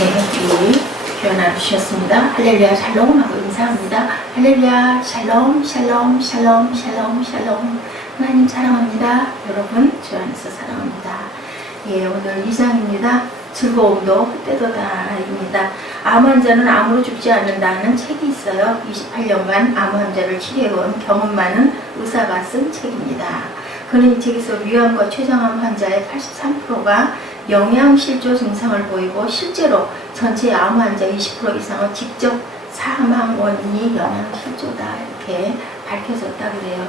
우리 교연 나누셨습니다. 할렐루야 샬롬 하고 인사합니다. 할렐루야 샬롬 샬롬 샬롬 샬롬 샬롬. 하나님 사랑합니다. 여러분 주 안에서 사랑합니다. 예, 오늘 2장입니다. 즐거움도 헛되도다입니다. 암 환자는 암으로 죽지 않는다는 책이 있어요. 28년간 암 환자를 치료해온 경험 많은 의사가 쓴 책입니다. 그는 이 책에서 위암과 췌장암 환자의 83%가 영양실조 증상을 보이고 실제로 전체 암 환자 20% 이상은 직접 사망 원인이 영양실조다 이렇게 밝혀졌다 그래요.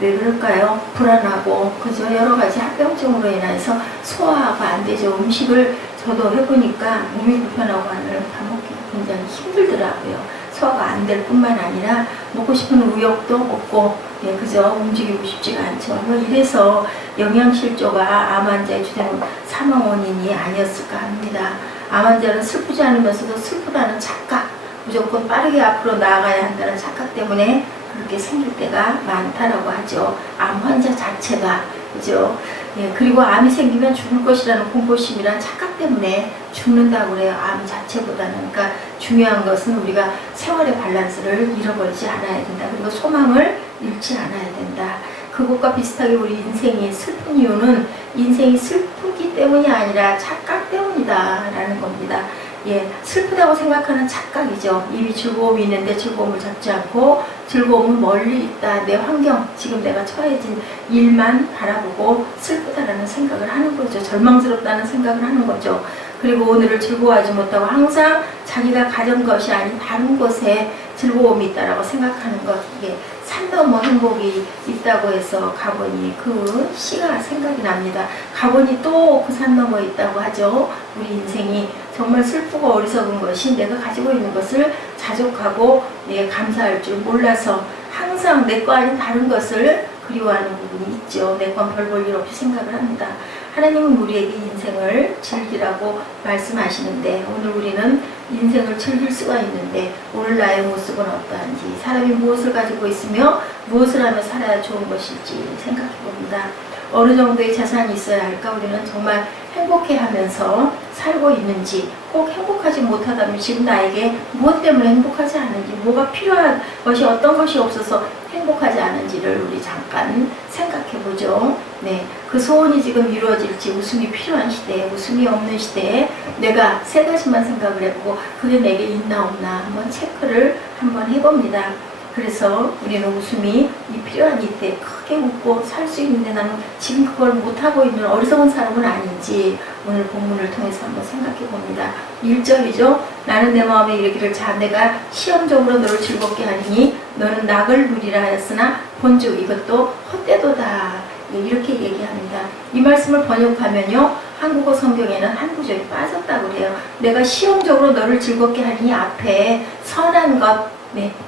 왜 그럴까요? 불안하고 그저 여러 가지 합병증으로 인해서 소화가 안 되죠. 음식을 저도 해보니까 몸이 불편하고 하늘 밥 먹기가 굉장히 힘들더라고요. 소화가 안 될 뿐만 아니라 먹고 싶은 의욕도 없고 예, 그저 움직이고 싶지가 않죠. 이래서 영양실조가 암 환자의 주된 사망 원인이 아니었을까 합니다. 암 환자는 슬프지 않으면서도 슬프다는 착각, 무조건 빠르게 앞으로 나아가야 한다는 착각 때문에 그렇게 생길 때가 많다라고 하죠. 암 환자 자체가 그죠. 예, 그리고 암이 생기면 죽을 것이라는 공포심이란 착각 때문에 죽는다고 그래요. 암 자체보다는. 그러니까 중요한 것은 우리가 세월의 밸런스를 잃어버리지 않아야 된다. 그리고 소망을 잃지 않아야 된다. 그것과 비슷하게 우리 인생이 슬픈 이유는 인생이 슬프기 때문이 아니라 착각 때문이다 라는 겁니다. 예, 슬프다고 생각하는 착각이죠. 이미 즐거움이 있는데 즐거움을 잡지 않고 즐거움은 멀리 있다. 내 환경, 지금 내가 처해진 일만 바라보고 슬프다라는 생각을 하는 거죠. 절망스럽다는 생각을 하는 거죠. 그리고 오늘을 즐거워하지 못하고 항상 자기가 가진 것이 아닌 다른 곳에 즐거움이 있다라고 생각하는 것. 이게 산 넘어 행복이 있다고 해서 가보니 그 시가 생각이 납니다. 가보니 또 그 산 넘어 있다고 하죠. 우리 인생이 정말 슬프고 어리석은 것이 내가 가지고 있는 것을 자족하고 감사할 줄 몰라서 항상 내 거 아닌 다른 것을 그리워하는 부분이 있죠. 내 건 별 볼 일 없이 생각을 합니다. 하나님은 우리에게 인생을 즐기라고 말씀하시는데 오늘 우리는 인생을 즐길 수가 있는데 오늘 나의 모습은 어떠한지, 사람이 무엇을 가지고 있으며 무엇을 하며 살아야 좋은 것일지 생각해 봅니다. 어느 정도의 자산이 있어야 할까? 우리는 정말 행복해하면서 살고 있는지, 꼭 행복하지 못하다면 지금 나에게 무엇 때문에 행복하지 않은지, 뭐가 필요한 것이 어떤 것이 없어서 행복하지 않은지를 우리 잠깐 생각해 보죠. 네, 그 소원이 지금 이루어질지, 웃음이 필요한 시대에, 웃음이 없는 시대에 내가 세 가지만 생각을 해보고 그게 내게 있나 없나 한번 체크를 한번 해봅니다. 그래서 우리는 웃음이 필요한 이때 크게 웃고 살 수 있는데 나는 지금 그걸 못하고 있는 어리석은 사람은 아닌지 오늘 본문을 통해서 한번 생각해 봅니다. 1절이죠. 나는 내 마음에 이르기를 자 내가 시험적으로 너를 즐겁게 하리니 너는 낙을 누리라 하였으나 본즉 이것도 헛되도다. 이렇게 얘기합니다. 이 말씀을 번역하면요. 한국어 성경에는 한 구절이 빠졌다고 그래요. 내가 시험적으로 너를 즐겁게 하리니 앞에 선한 것,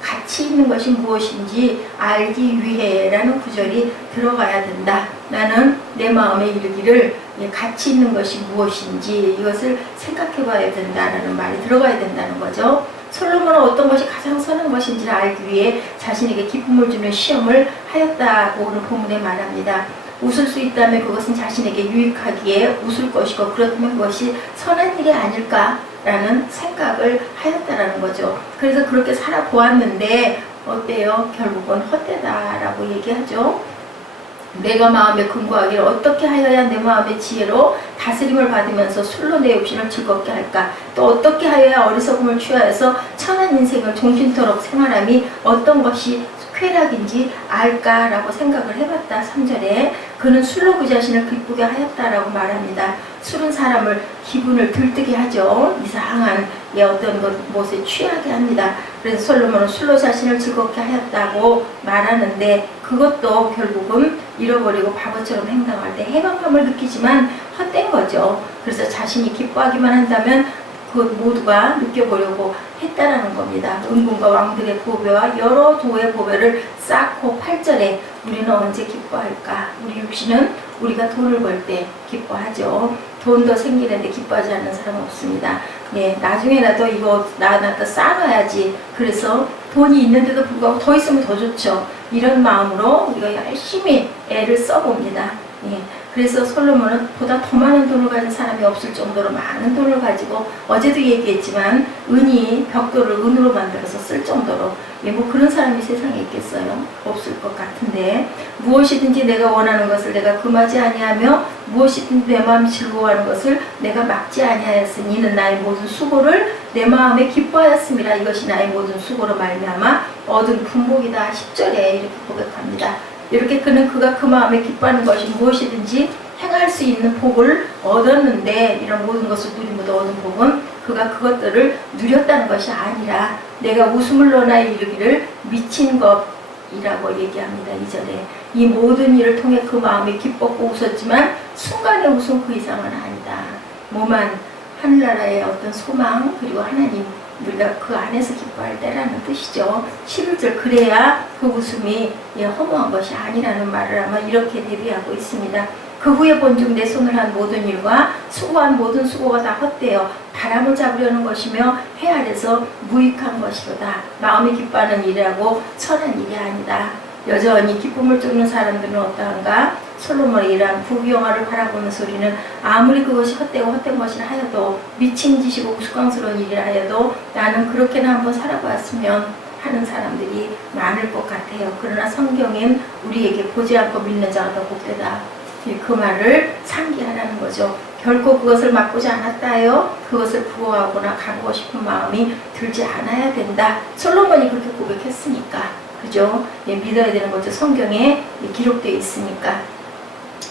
가치 있는 것이 무엇인지 알기 위해 라는 구절이 들어가야 된다. 나는 내 마음에 이르기를 가치 있는 것이 무엇인지 이것을 생각해 봐야 된다라는 말이 들어가야 된다는 거죠. 솔로몬은 어떤 것이 가장 선한 것인지를 알기 위해 자신에게 기쁨을 주는 시험을 하였다고 오늘 본문에 말합니다. 웃을 수 있다면 그것은 자신에게 유익하기에 웃을 것이고 그렇다면 그것이 선한 일이 아닐까라는 생각을 하였다라는 거죠. 그래서 그렇게 살아보았는데 어때요? 결국은 헛되다라고 얘기하죠. 내가 마음에 근거하기를 어떻게 하여야 내 마음의 지혜로 다스림을 받으면서 술로 내 육신을 즐겁게 할까? 또 어떻게 하여야 어리석음을 취하여서 천한 인생을 종신토록 생활함이 어떤 것이 쾌락인지 알까라고 생각을 해봤다. 3절에 그는 술로 그 자신을 기쁘게 하였다라고 말합니다. 술은 사람을 기분을 들뜨게 하죠. 이상한 어떤 것에 취하게 합니다. 그래서 솔로몬은 술로 자신을 즐겁게 하였다고 말하는데 그것도 결국은 잃어버리고 바보처럼 행동할 때 해방감을 느끼지만 헛된 거죠. 그래서 자신이 기뻐하기만 한다면 그 모두가 느껴보려고 했다라는 겁니다. 은군과 왕들의 보배와 여러 도의 보배를 쌓고 8절에 우리는 언제 기뻐할까? 우리 육신은 우리가 돈을 벌 때 기뻐하죠. 돈 더 생기는데 기뻐하지 않는 사람은 없습니다. 나중에라도 이거 나도 쌓아놔야지. 그래서 돈이 있는데도 불구하고 더 있으면 더 좋죠. 이런 마음으로 우리가 열심히 애를 써봅니다. 그래서 솔로몬은 보다 더 많은 돈을 가진 사람이 없을 정도로 많은 돈을 가지고, 어제도 얘기했지만 은이 벽돌을 은으로 만들어서 쓸 정도로, 뭐 그런 사람이 세상에 있겠어요? 없을 것 같은데, 무엇이든지 내가 원하는 것을 내가 금하지 아니하며 무엇이든지 내 마음이 즐거워하는 것을 내가 막지 아니하였으니 이는 나의 모든 수고를 내 마음에 기뻐하였습니다. 이것이 나의 모든 수고로 말미암아 얻은 분복이다. 10절에 이렇게 고백합니다. 이렇게 그가 그 마음에 기뻐하는 것이 무엇이든지 행할 수 있는 복을 얻었는데, 이런 모든 것을 누림으로 얻은 복은 그가 그것들을 누렸다는 것이 아니라 내가 웃음을 넣어나 이르기를 미친 것이라고 얘기합니다. 2절에 이 모든 일을 통해 그 마음이 기뻤고 웃었지만 순간의 웃음 그 이상은 아니다. 뭐만 하늘나라의 어떤 소망, 그리고 하나님 우리가 그 안에서 기뻐할 때라는 뜻이죠. 11절 그래야 그 웃음이 허무한 것이 아니라는 말을 아마 이렇게 대비하고 있습니다. 그 후에 본즉 내 손을 한 모든 일과 수고한 모든 수고가 다 헛되어 바람을 잡으려는 것이며 해 아래서 무익한 것이로다. 마음이 기뻐하는 일이라고 선한 일이 아니다. 여전히 기쁨을 쫓는 사람들은 어떠한가? 솔로몬의 이러한 부귀영화를 바라보는 소리는 아무리 그것이 헛되고 헛된 것이라 하여도, 미친 짓이고 우스꽝스러운 일이라 하여도 나는 그렇게나 한번 살아보았으면 하는 사람들이 많을 것 같아요. 그러나 성경엔 우리에게 보지 않고 믿는 자가 더 복되다. 그 말을 상기하라는 거죠. 결코 그것을 막고자 않았다요. 그것을 부러워하거나 가보고 싶은 마음이 들지 않아야 된다. 솔로몬이 그렇게 고백했으니까, 그죠? 믿어야 되는 거죠. 성경에 기록되어 있으니까.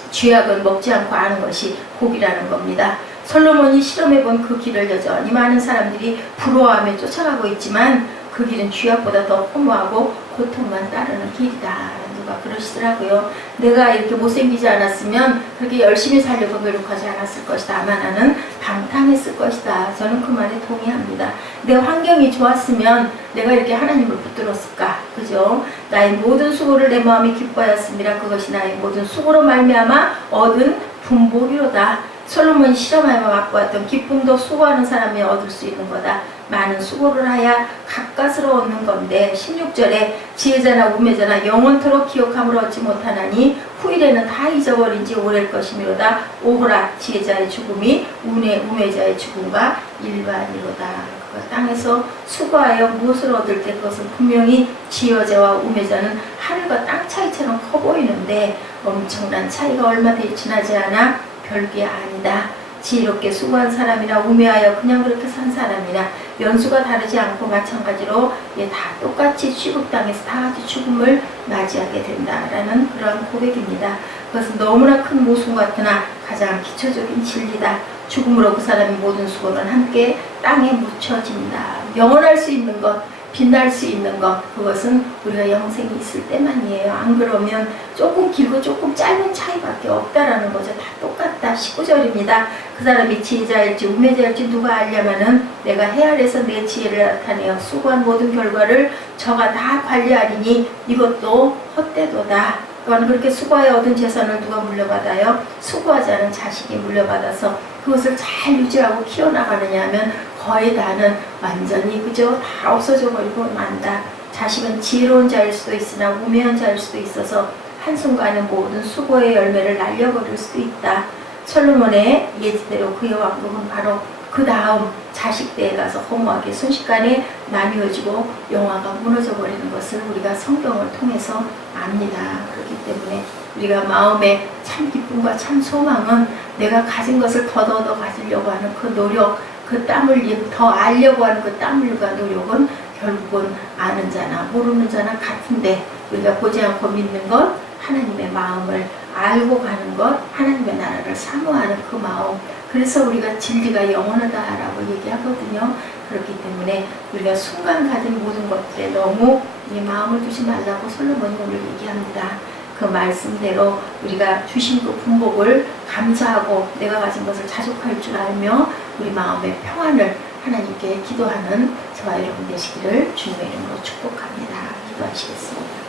쥐약은 먹지 않고 아는 것이 복이라는 겁니다. 솔로몬이 실험해본 그 길을 여전히 많은 사람들이 부러워하며 쫓아가고 있지만, 그 길은 쥐약보다 더 허무하고 고통만 따르는 길이다. 누가 그러시더라고요. 내가 이렇게 못생기지 않았으면 그렇게 열심히 살려고 노력하지 않았을 것이다. 아마 나는 방탕했을 것이다. 저는 그 말에 동의합니다. 내 환경이 좋았으면 내가 이렇게 하나님을 붙들었을까? 그죠? 나의 모든 수고를 내 마음이 기뻐하였습니다. 그것이 나의 모든 수고로 말미암아 얻은 분복이로다. 솔로몬이 실험하여 맛보았던 기쁨도 수고하는 사람이 얻을 수 있는 거다. 많은 수고를 하여 가까스로 얻는 건데, 16절에 지혜자나 우매자나 영원토록 기억함을 얻지 못하나니 후일에는 다 잊어버린 지 오래일 것이미로다. 오호라 지혜자의 죽음이 우매자의 죽음과 일반이로다. 그 땅에서 수고하여 무엇을 얻을 때 그것은 분명히 지혜자와 우매자는 하늘과 땅 차이처럼 커 보이는데, 엄청난 차이가 얼마 지나지 않아 별게 아니다. 지혜롭게 수고한 사람이나 우매하여 그냥 그렇게 산 사람이나 연수가 다르지 않고 마찬가지로 다 똑같이 취급 땅에서 다 같이 죽음을 맞이하게 된다라는 그런 고백입니다. 그것은 너무나 큰 모순 같으나 가장 기초적인 진리다. 죽음으로 그 사람의 모든 수고는 함께 땅에 묻혀진다. 영원할 수 있는 것, 빛날 수 있는 것, 그것은 우리가 영생이 있을 때만이에요. 안 그러면 조금 길고 조금 짧은 차이밖에 없다라는 거죠. 다 똑같다. 19절입니다. 그 사람이 지혜자일지 우매자일지 누가 알려면은 내가 해 아래서 내 지혜를 나타내어 수고한 모든 결과를 저가 다 관리하리니 이것도 헛되도다. 또한 그렇게 수고하여 얻은 재산을 누가 물려받아요? 수고하지 않은 자식이 물려받아서 그것을 잘 유지하고 키워나가느냐 하면 거의 다는 완전히 그저 다 없어져 버리고 만다. 자식은 지혜로운 자일 수도 있으나 우매한 자일 수도 있어서 한순간에 모든 수고의 열매를 날려버릴 수도 있다. 솔로몬의 예지대로 그의 왕국은 바로 그 다음 자식 때에 가서 허무하게 순식간에 나뉘어지고 영화가 무너져 버리는 것을 우리가 성경을 통해서 압니다. 그렇기 때문에 우리가 마음에 참 기쁨과 참 소망은 내가 가진 것을 더 가지려고 하는 그 노력, 그 땀을 더 알려고 하는 그 땀과 노력은 결국은 아는 자나 모르는 자나 같은데, 우리가 보지 않고 믿는 것, 하나님의 마음을 알고 가는 것, 하나님의 나라를 사모하는 그 마음, 그래서 우리가 진리가 영원하다라고 얘기하거든요. 그렇기 때문에 우리가 순간 가진 모든 것들에 너무 이 마음을 두지 말라고 솔로몬이 오늘 얘기합니다. 그 말씀대로 우리가 주신 그 분복을 감사하고 내가 가진 것을 자족할 줄 알며 우리 마음의 평안을 하나님께 기도하는 저와 여러분 되시기를 주님의 이름으로 축복합니다. 기도하시겠습니다.